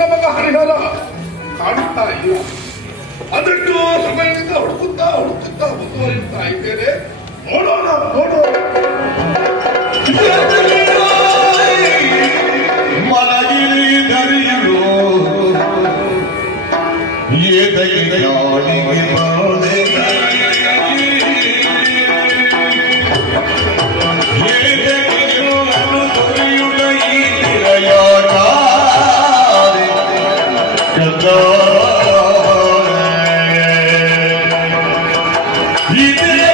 ಆಟವಾಡುತ್ತಿದ್ದಂತಹ ನನ್ನ ಮಗ ಹರಿಹರ ಕಾಣುತ್ತಾ ಇಲ್ಲ. ಅದಷ್ಟು ಸಮಯದಿಂದ ಹುಡುಕುತ್ತಾ ಹುಡುಕುತ್ತಾ ಮುಂದುವರಿಯುತ್ತಾ ಇದ್ದೇನೆ. ನೋಡೋಣ ನೋಡೋಣ. 一边。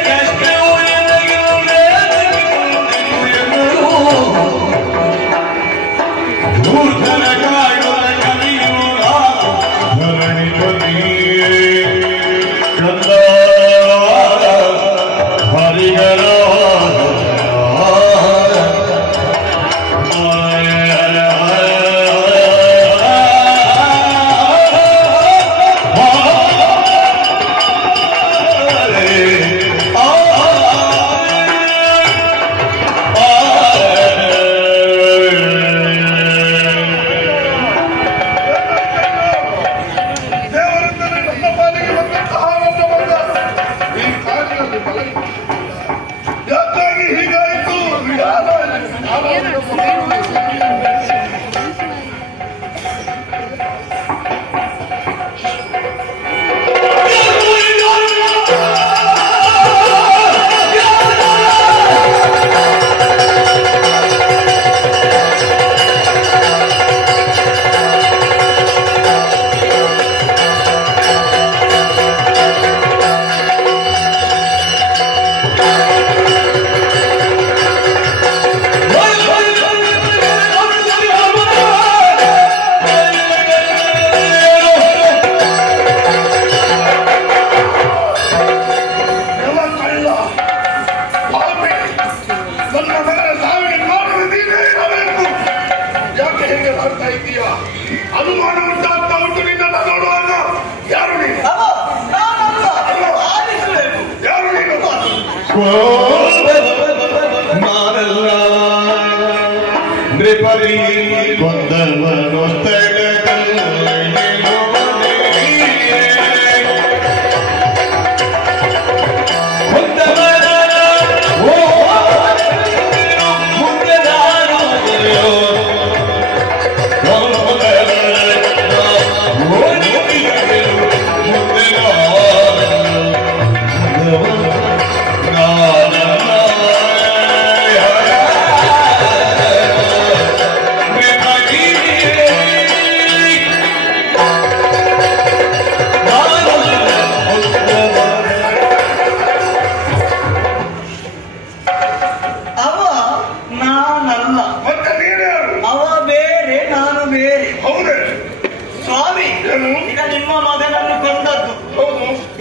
ಮಾಡ್ತಾ ಇದ್ದೀಯಾ? ಅನುಮಾನ ಉಂಟಾಗ್ತಾ ಉಂಟು ನಿನ್ನನ್ನು ನೋಡುವಾಗ. ಯಾರು ನೀನು? ಯಾರು ನೀನು? ನಾನಲ್ಲ. ನೃಪರಿ ಕೊಂದವನು ಸ್ವಾಮಿ. ಈಗ ನಿಮ್ಮ ಮಗನನ್ನು ಕೊಂದದ್ದು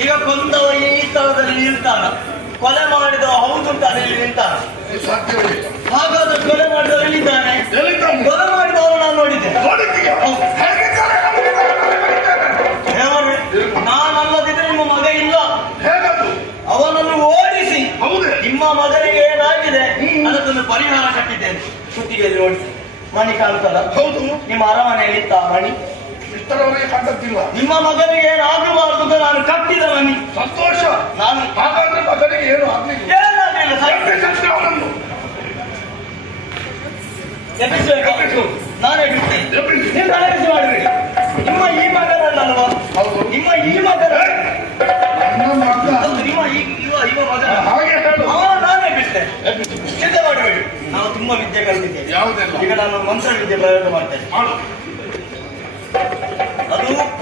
ಈಗ ಕೊಂದವ ಈ ಸ್ಥಳದಲ್ಲಿ ನಿಲ್ತಾನ ಕೊಲೆ ಮಾಡಿದ ಹೌದು ಅಂತ ಇಲ್ಲಿ ನಿಂತಾನ. ಹಾಗಾದ್ರೆ ಕೊಲೆ ಮಾಡಿದವ ಎಲ್ಲಿದ್ದಾನೆ? ಕೊಲೆ ಮಾಡಿದವರು ನಾನು ನೋಡಿದ್ದೆ. ನಾನಲ್ಲದಿದ್ರೆ ನಿಮ್ಮ ಮಗ ಇಲ್ಲ. ಅವನನ್ನು ಓಡಿಸಿ. ಹೌದೇ. ನಿಮ್ಮ ಮಗನಿಗೆ ಏನಾಗಿದೆ? ಅದಕ್ಕೊಂದು ಪರಿಹಾರ ಕಟ್ಟಿದ್ದೇನೆ. ಸುತ್ತಿಗೆಯಲ್ಲಿ ನೋಡಿ. ಮಣಿ ಕಾಣ್ತದ ಹೌದು. ನಿಮ್ಮ ಅರಮನೆಯಲ್ಲಿ ಇತ್ತ ಮಣಿ? ಇಷ್ಟರವರೆಗೆ ಕಂಡದ್ದಿಲ್ಲ ನಿಮ್ಮ ಮಗನಿಗೆ ಏನಾಗಬಾರದು ಅಂತ ನಾನು ಕಟ್ಟಿದ ಮನಿ. ಸಂತೋಷ. ನಾನು ಹಾಗಾದ್ರೆ ಮಗನಿಗೆ ಏನು ಆಗ್ಲಿಲ್ಲ. ಏನಾಗಲಿಲ್ಲ ಸರ್. ಅವನನ್ನು. ನಾನೇ ಗಲಾಟೆ ನಿಮ್ಮ ಈ ಮಗನಲ್ಲಲ್ವಾ? ಹೌದು. ನಿಮ್ಮ ಈ ಮಗನ ನಿಮ್ಮ ಈ ಇವ ಮಗನ. ಹಾಗೆ ಹೇಳು. ನಾನೇ ಬಿಡ್ತೇನೆ ಚಿಂತೆ ಮಾಡಬೇಡಿ ನಾವು ತುಂಬಾ ವಿದ್ಯೆ ಕಲಿತಿದ್ದೇವೆ. ಯಾವುದೆಲ್ಲ? ಈಗ ನಾನು ಮಂತ್ರ ವಿದ್ಯೆ ಪ್ರಯೋಗ ಮಾಡ್ತೇನೆ. ಮಾಡು.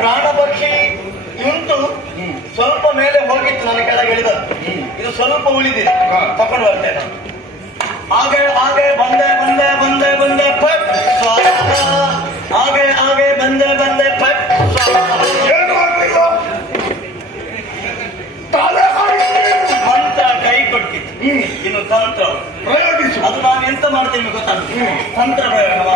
ಪ್ರಾಣ ಪಕ್ಷಿ ಉಂಟು ಸ್ವಲ್ಪ ಮೇಲೆ ಹೋಗಿತ್ತು ನನ್ನ ಕೆಳಗೆ ಹೇಳಿದ್ರು ಇದು ಸ್ವಲ್ಪ ಉಳಿದಿದೆ. ತಕೊಂಡು ಬರ್ತೇನೆ ನಾನು. ಹಾಗೆ ಹಾಗೆ ಬಂದೆ ಬಂದೆ ಬಂದೆ ಬಂದೆ ಪಟ್ ಹಾಗೆ ಹಾಗೆ ಬಂದೆ ಬಂದೆ ಪಟ್ ಮಂತ್ರ ಕೈ ಕೊಟ್ಟಿತ್ತು. ಇನ್ನು ತಂತ್ರ. ಪ್ರಯೋಗಿಸು. ಅದು ನಾನು ಎಂತ ಮಾಡ್ತೀನಿ ಗೊತ್ತಾಗ್ತದೆ ತಂತ್ರ ಪ್ರಯೋಗ.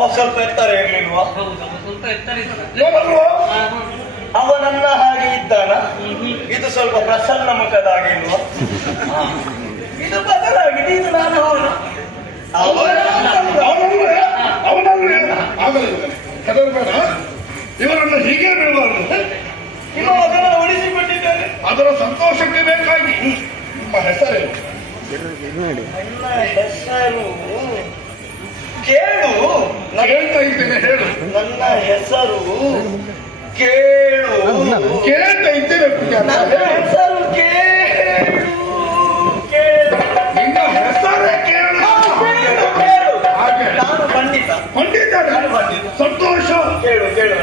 ಅವ ಸ್ವಲ್ಪ ಎತ್ತಾರೆ ಇರ್ಲಿಲ್ವಾ ಸ್ವಲ್ಪ ಎತ್ತರ. ಅವ ನನ್ನ ಹಾಗೆ ಇದ್ದಾನ? ಇದು ಸ್ವಲ್ಪ ಪ್ರಸನ್ನ ಮುಖದ ಹಾಗೆ ಇಲ್ವಾ ಇದು ಬದಲಾಗಿದೆ ಇದು ನಾನು ಅವನು. ಹೆದರಬೇಡ ಇವರನ್ನು ಹೀಗೆ ಬಿಡಬಾರದು. ಇನ್ನು ಮಗನನ್ನು ಉಳಿಸಿಕೊಟ್ಟಿದ್ದೇನೆ ಅದರ ಸಂತೋಷಕ್ಕೆ ಬೇಕಾಗಿ. ನಿಮ್ಮ ಹೆಸರೇನು? ಹೆಸರು ಕೇಳು. ಇದ್ದೇನೆ ಹೇಳು. ನನ್ನ ಹೆಸರು ಕೇಳು. ಕೇಳ್ತಾ ಇದ್ದೇನೆ ನನ್ನ ಹೆಸರು ಕೇಳು. ನಿನ್ನ ಹೆಸರೇ ಕೇಳು. ಹಾಗೆ. ನಾನು ಖಂಡಿತ ಹೊಂದಿದ್ದಾನೆ ಸಂತೋಷ. ಕೇಳು ಕೇಳು.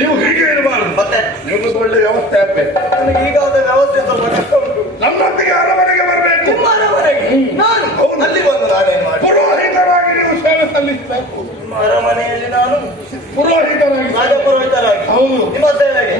ನೀವು ಹೀಗೆ ಇರಬಾರದು. ಮತ್ತೆ? ನಿಮಗೊಂದು ಒಳ್ಳೆ ವ್ಯವಸ್ಥೆ ಆಗ್ಬೇಕು. ನನಗೆ ಈಗಾದ ವ್ಯವಸ್ಥೆ ಸ್ವಲ್ಪ ಕಷ್ಟ ಉಂಟು. ನಮ್ಮೊಂದಿಗೆ ಅರಮನೆಗೆ ಬರಬೇಕು. ಕುಮಾರ ಮನೆಗೆ ನಾನು? ಅಲ್ಲಿ ಬಂದು ನೀವು ನಿಮ್ಮ ಅರಮನೆಯಲ್ಲಿ ನಾನು ಪುರೋಹಿತರಾಗಿ ರಾಜಪುರೋಹಿತರಾಗಿ ಹೌದು. ನಿಮ್ಮ ಸೇವೆಗೆ.